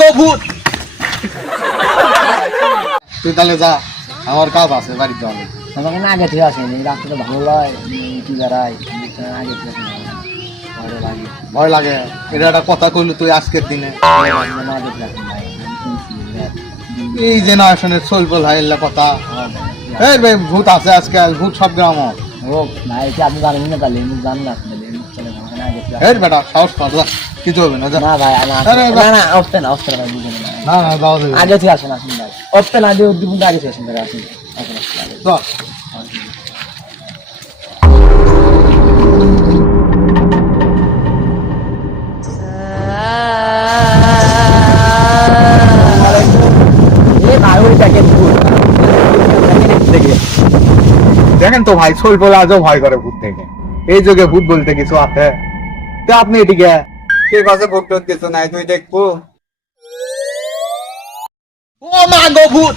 গো ভূত। তুই তাহলে যা, আমার কাজ আছে বাড়িতে অনেক। আমাকে না আগে থেকে আসেনি, রাস্তাটা ভালো লয়, কি দাঁড়ায় আগে থেকে আসেনি, ভালো লাগে ভয় লাগে? এটা একটা কথা কইলু তুই আজকের দিনে। না আগে থেকে আসেন ভাই, আমি শুনছি এই জেনারেশনের চলবল হয় এলা কথা। এই ভাই ভূত আছে আজকাল, ভূত সব গ্রাম। ও ভাই কি আপনি জানেন না তাহলে আমি জানি না আসলে চলে আমাকে না আগে থেকে এই বেটা সাহস কর, যা, কিছু হবে না, যা। না ভাই না আরে না না অফতে না ভাই বুঝেন না না না যাও যাবে। আগে থেকে আসেন আসেন ভাই অফতে না দিয়ে উদ্দীপন আগে থেকে আসেন ভাই আসেন আসেন আসেন যা। এই ভাই ওই প্যাকেট দেখে দেখেন তো ভাই, চলবল আজও ভয় করে ভূত থেকে। এই যুগে ভূত বলতে কিছু আছে? তো আপনি এদিকে কে কাছে ভূত টুত কিছু নাই, তুই দেখবো। ও মা গো ভূত।